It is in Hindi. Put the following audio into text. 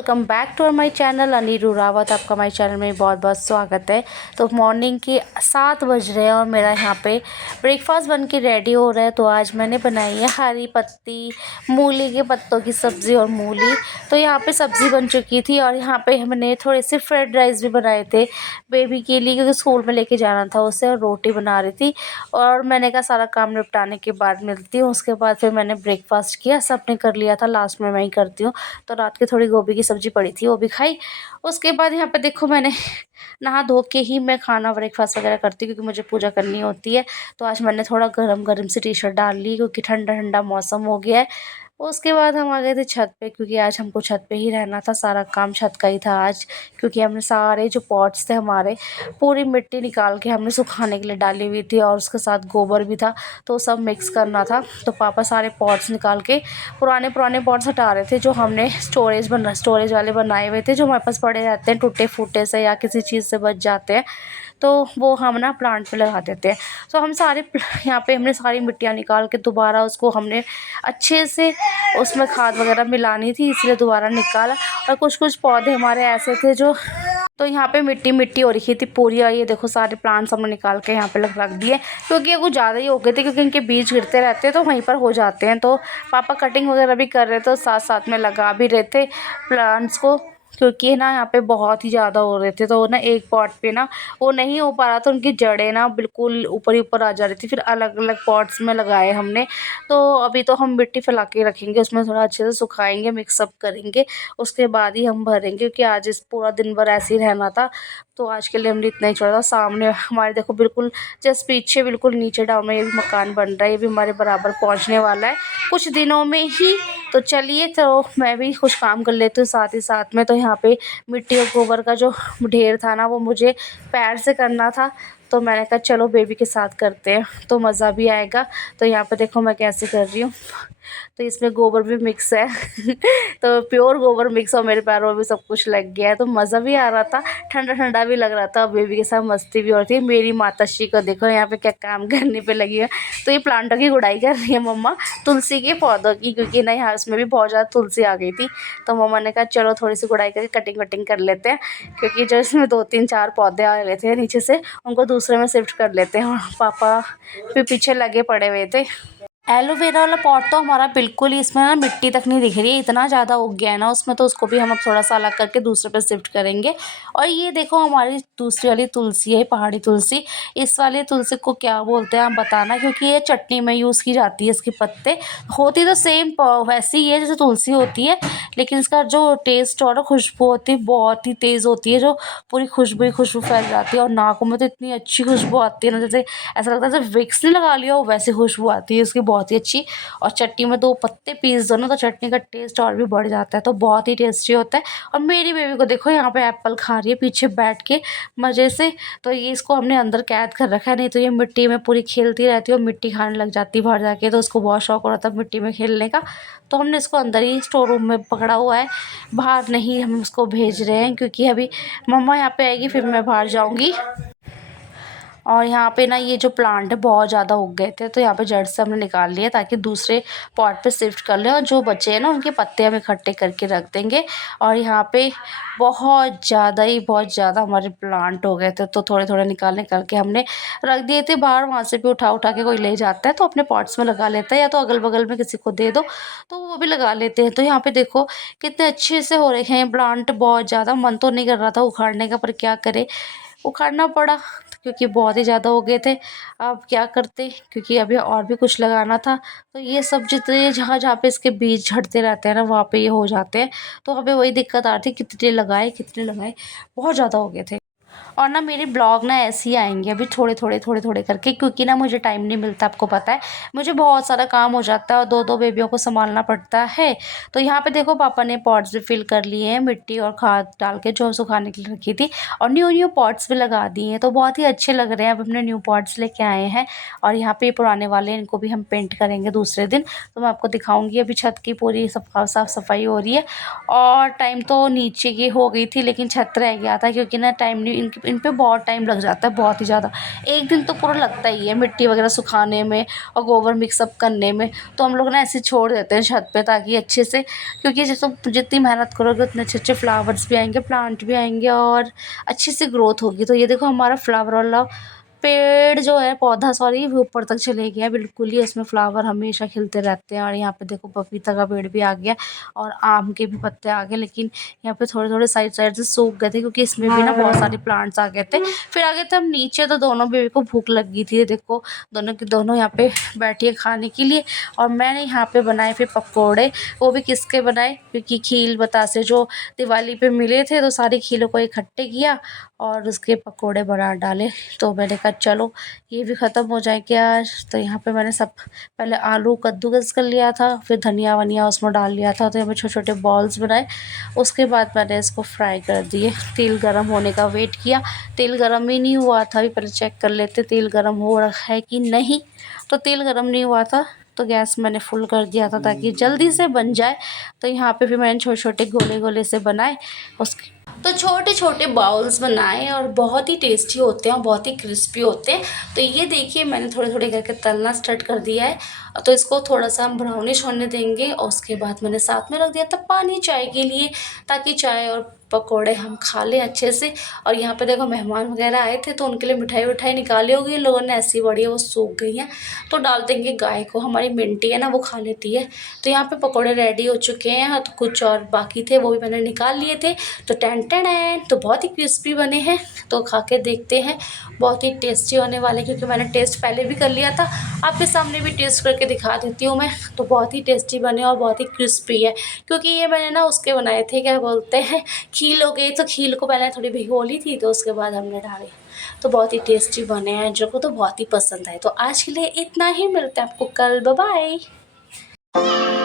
Welcome back to my channel Aniru Rawat. आपका माय चैनल में बहुत बहुत स्वागत है। तो मॉर्निंग के 7 बज रहे हैं और मेरा यहाँ पे ब्रेकफास्ट बन के रेडी हो रहा है। तो आज मैंने बनाई है हरी पत्ती मूली के पत्तों की सब्ज़ी और मूली। तो यहाँ पे सब्ज़ी बन चुकी थी और यहाँ पे हमने थोड़े से फ्राइड राइस भी बनाए थे बेबी के लिए, क्योंकि स्कूल में लेके जाना था उसे, और रोटी बना रही थी। और मैंने कहा सारा काम निपटाने के बाद मिलती हूँ। उसके बाद फिर मैंने ब्रेकफास्ट किया, सबने कर लिया था, लास्ट में मैं ही करती हूँ। तो रात की थोड़ी गोभी की सब्ज़ी पड़ी थी, वो भी खाई। उसके बाद यहाँ पे देखो मैंने नहा धो के ही मैं खाना ब्रेकफास्ट वगैरह करती हूँ, क्योंकि मुझे पूजा करनी होती है। तो आज मैंने थोड़ा गरम गरम सी टी शर्ट डाल ली, क्योंकि ठंडा ठंडा मौसम हो गया है। उसके बाद हम आ गए थे छत पे, क्योंकि आज हमको छत पे ही रहना था, सारा काम छत का ही था आज। क्योंकि हमने सारे जो पॉट्स थे हमारे, पूरी मिट्टी निकाल के हमने सुखाने के लिए डाली हुई थी, और उसके साथ गोबर भी था, तो सब मिक्स करना था। तो पापा सारे पॉट्स निकाल के पुराने पुराने पॉट्स हटा रहे थे, जो हमने स्टोरेज वाले बनाए हुए थे, जो हमारे पास पड़े रहते हैं टूटे फूटे से या किसी चीज़ से बच जाते हैं, तो वो हम ना प्लांट पे लगा देते हैं। तो हम सारे यहाँ पे हमने सारी मिट्टियाँ निकाल के दोबारा उसको हमने अच्छे से उसमें खाद वगैरह मिलानी थी, इसलिए दोबारा निकाला। और कुछ कुछ पौधे हमारे ऐसे थे जो, तो यहाँ पे मिट्टी मिट्टी हो रखी थी पूरी। और ये देखो सारे प्लांट्स हमने निकाल के यहाँ पे रख दिए, क्योंकि ये कुछ ज़्यादा ही हो गए थे, क्योंकि इनके बीज गिरते रहते हैं तो वहीं पर हो जाते हैं। तो पापा कटिंग वगैरह भी कर रहे थे, साथ साथ में लगा भी रहे थे प्लांट्स को, क्योंकि ना यहाँ पे बहुत ही ज़्यादा हो रहे थे। तो ना एक पॉट पे ना वो नहीं हो पा रहा था, उनकी जड़ें ना बिल्कुल ऊपर ही ऊपर आ जा रही थी। फिर अलग अलग पॉट्स में लगाए हमने। तो अभी तो हम मिट्टी फैला के रखेंगे, उसमें थोड़ा अच्छे से सुखाएंगे, मिक्सअप करेंगे, उसके बाद ही हम भरेंगे, क्योंकि आज इस पूरा दिन भर ऐसे ही रहना था। तो आज के लिए हमने इतना ही छोड़ा था। सामने हमारे देखो बिल्कुल जस्ट पीछे बिल्कुल नीचे डाउन में ये भी मकान बन रहा है, ये भी हमारे बराबर पहुंचने वाला है कुछ दिनों में ही। तो चलिए, तो मैं भी कुछ काम कर लेती हूँ साथ ही साथ में। तो यहाँ पे मिट्टी और गोबर का जो ढेर था ना, वो मुझे पैर से करना था, तो मैंने कहा चलो बेबी के साथ करते हैं, तो मज़ा भी आएगा। तो यहाँ पे देखो मैं कैसे कर रही हूँ। तो इसमें गोबर भी मिक्स है तो प्योर गोबर मिक्स, और मेरे पैरों में भी सब कुछ लग गया है। तो मज़ा भी आ रहा था, ठंडा ठंडा भी लग रहा था, बेबी के साथ मस्ती भी हो रही थी। मेरी माताश्री को देखो यहाँ पे क्या काम करने पे लगी है। तो ये प्लांटों की गुड़ाई कर रही है मम्मा, तुलसी के पौधों की, क्योंकि ना यहाँ उसमें भी बहुत ज़्यादा तुलसी आ गई थी। तो मम्मा ने कहा चलो थोड़ी सी गुड़ाई करके कटिंग वटिंग कर लेते हैं, क्योंकि जो इसमें 2 3 4 पौधे आ रहे थे नीचे से, उनको दूसरे में शिफ्ट कर लेते हैं। और पापा भी पीछे लगे पड़े हुए थे। एलोवेरा वाला पॉट तो हमारा बिल्कुल ही, इसमें ना मिट्टी तक नहीं दिख रही है, इतना ज़्यादा उग गया है ना उसमें। तो उसको भी हम अब थोड़ा सा अलग करके दूसरे पे शिफ्ट करेंगे। और ये देखो हमारी दूसरी वाली तुलसी है, पहाड़ी तुलसी। इस वाली तुलसी को क्या बोलते हैं आप बताना, क्योंकि ये चटनी में यूज़ की जाती है। इसके पत्ते होती तो सेम वैसी ही है जैसे तुलसी होती है, लेकिन इसका जो टेस्ट और खुशबू होती है बहुत ही तेज़ होती है, जो पूरी खुशबू ही खुशबू फैल जाती है। और नाकों में तो इतनी अच्छी खुशबू आती है ना, जैसे ऐसा लगता है जैसे विक्स नहीं लगा लिया हो, वैसी खुशबू आती है इसकी, बहुत ही अच्छी। और चटनी में 2 पत्ते पीस दो ना, तो चटनी का टेस्ट और भी बढ़ जाता है, तो बहुत ही टेस्टी होता है। और मेरी बेबी को देखो यहाँ पे एप्पल खा रही है पीछे बैठ के मज़े से। तो ये इसको हमने अंदर कैद कर रखा है, नहीं तो ये मिट्टी में पूरी खेलती रहती है और मिट्टी खाने लग जाती है बाहर जाके। तो उसको बहुत शौक हो रहा था मिट्टी में खेलने का, तो हमने इसको अंदर ही स्टोर रूम में पकड़ा हुआ है, बाहर नहीं हम उसको भेज रहे हैं, क्योंकि अभी मम्मा यहाँ पे आएगी फिर मैं बाहर जाऊँगी। और यहाँ पे ना ये जो प्लांट है बहुत ज़्यादा उग गए थे, तो यहाँ पे जड़ से हमने निकाल लिया, ताकि दूसरे पॉट पे शिफ्ट कर लें। और जो बचे हैं ना उनके पत्ते हम इकट्ठे करके रख देंगे। और यहाँ पे बहुत ज़्यादा हमारे प्लांट हो गए थे, तो थोड़े थोड़े निकाल के हमने रख दिए थे बाहर। वहाँ से भी उठा उठा के कोई ले जाता है तो अपने पॉट्स में लगा लेता है, या तो अगल बगल में किसी को दे दो तो वो भी लगा लेते हैं। तो यहाँ पे देखो कितने अच्छे से हो रहे हैं प्लांट, बहुत ज़्यादा। मन तो नहीं कर रहा था उखाड़ने का, पर क्या करे, उखाड़ना पड़ा, क्योंकि बहुत ही ज़्यादा हो गए थे। अब क्या करते, क्योंकि अभी और भी कुछ लगाना था। तो ये सब जितने जहाँ जहाँ पे इसके बीज झड़ते रहते हैं ना, वहाँ पे ये हो जाते हैं। तो हमें वही दिक्कत आ रही थी, कितने लगाए, बहुत ज़्यादा हो गए थे। और ना मेरे ब्लॉग ना ऐसे ही आएंगे अभी थोड़े थोड़े करके, क्योंकि ना मुझे टाइम नहीं मिलता, आपको पता है मुझे बहुत सारा काम हो जाता है और 2 2 बेबियों को संभालना पड़ता है। तो यहाँ पे देखो पापा ने पॉट्स भी फिल कर लिए हैं मिट्टी और खाद डाल के, जो सुखाने के लिए रखी थी। और न्यू पॉट्स भी लगा दिए हैं, तो बहुत ही अच्छे लग रहे हैं। अब हमने न्यू पॉट्स लेके आए हैं, और यहाँ पे पुराने वाले इनको भी हम पेंट करेंगे दूसरे दिन, तो मैं आपको दिखाऊंगी। अभी छत की पूरी साफ सफाई हो रही है, और टाइम तो नीचे की हो गई थी, लेकिन छत रह गया था, क्योंकि ना टाइम नहीं इन पे बहुत टाइम लग जाता है, बहुत ही ज़्यादा। एक दिन तो पूरा लगता ही है मिट्टी वगैरह सुखाने में और गोबर मिक्सअप करने में। तो हम लोग ना ऐसे छोड़ देते हैं छत पे ताकि अच्छे से, क्योंकि जैसे जितनी मेहनत करोगे उतने अच्छे अच्छे फ्लावर्स भी आएंगे, प्लांट भी आएंगे और अच्छी सी ग्रोथ होगी। तो ये देखो हमारा फ्लावर वाला पेड़ जो है, पौधा सॉरी, वो ऊपर तक चले गया बिल्कुल ही। उसमें फ्लावर हमेशा खिलते रहते हैं। और यहाँ पे देखो पपीता का पेड़ भी आ गया और आम के भी पत्ते आ गए, लेकिन यहाँ पे थोड़े थोड़े साइड साइड से सूख गए थे क्योंकि इसमें भी ना बहुत सारे प्लांट्स आ गए थे। फिर आ गए थे हम नीचे, तो दोनों बेबी को भूख लगी थी। देखो दोनों के दोनों यहाँ पे बैठी है खाने के लिए। और मैंने यहाँ पे बनाए फिर पकौड़े। वो भी किसके बनाए, क्योंकि खील बतासे जो दिवाली पे मिले थे, तो सारी खीलों को इकट्ठे किया और उसके पकौड़े बना डाले। तो मैंने कहा चलो ये भी ख़त्म हो जाएंगे आज। तो यहाँ पे मैंने सब पहले आलू कद्दूकस कर लिया था, फिर धनिया वनिया उसमें डाल लिया था। तो यहाँ पे छोटे छोटे बॉल्स बनाए। उसके बाद मैंने इसको फ्राई कर दिए। तेल गर्म होने का वेट किया, तेल गर्म ही नहीं हुआ था। अभी पहले चेक कर लेते तेल गर्म हो रखा है कि नहीं। तो तेल गर्म नहीं हुआ था तो गैस मैंने फुल कर दिया था ताकि जल्दी से बन जाए। तो यहाँ पे फिर मैंने छोटे छोटे गोले गोले से बनाए। उसके तो छोटे छोटे बाउल्स बनाए और बहुत ही टेस्टी होते हैं और बहुत ही क्रिस्पी होते हैं। तो ये देखिए मैंने थोड़े थोड़े करके तलना स्टार्ट कर दिया है। तो इसको थोड़ा सा हम ब्राउनिश होने देंगे। और उसके बाद मैंने साथ में रख दिया था पानी चाय के लिए, ताकि चाय और पकोड़े हम खा लें अच्छे से। और यहाँ पे देखो मेहमान वगैरह आए थे तो उनके लिए मिठाई विठाई निकाली होगी इन लोगों ने, ऐसी बढ़िया वो सूख गई हैं। तो डाल देंगे गाय को, हमारी मिंटी है ना वो खा लेती है। तो यहाँ पे पकोड़े रेडी हो चुके हैं। तो कुछ और बाकी थे वो भी मैंने निकाल लिए थे। तो टेन टेन तो बहुत ही क्रिस्पी बने हैं। तो खा के देखते हैं, बहुत ही टेस्टी होने वाले, क्योंकि मैंने टेस्ट पहले भी कर लिया था। आपके सामने भी टेस्ट करके दिखा देती हूँ मैं। तो बहुत ही टेस्टी बने और बहुत ही क्रिस्पी है, क्योंकि ये मैंने ना उसके बनाए थे, क्या बोलते हैं, खील हो गई। तो खील को पहले थोड़ी भिगो ली थी, तो उसके बाद हमने डाले। तो बहुत ही टेस्टी बने हैं, जो को तो बहुत ही पसंद आए। तो आज के लिए इतना ही, मिलते हैं आपको कल, बाय बाय।